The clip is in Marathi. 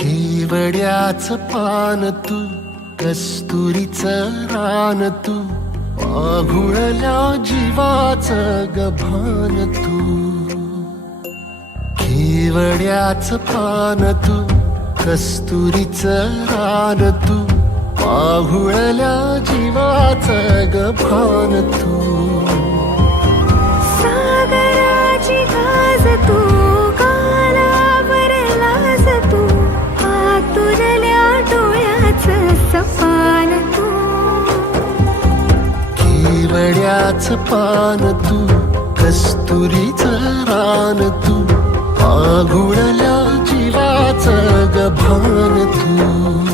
केवड्याच पान तू, कस्तुरीचं रान तू, पाघुळल्या जीवाचं गभान तू. केवड्याच पान तू, कस्तुरीचं रान तू, पाघुळल्या जीवाचं गभान तू. सागराची गाज तू, कालावरलास तू, आतुरल्या डोळ्याचं सपान तू. केवड्याच पान तू, कस्तुरीचं रान तू, पाघुळल्या जीवाचं गभान तू.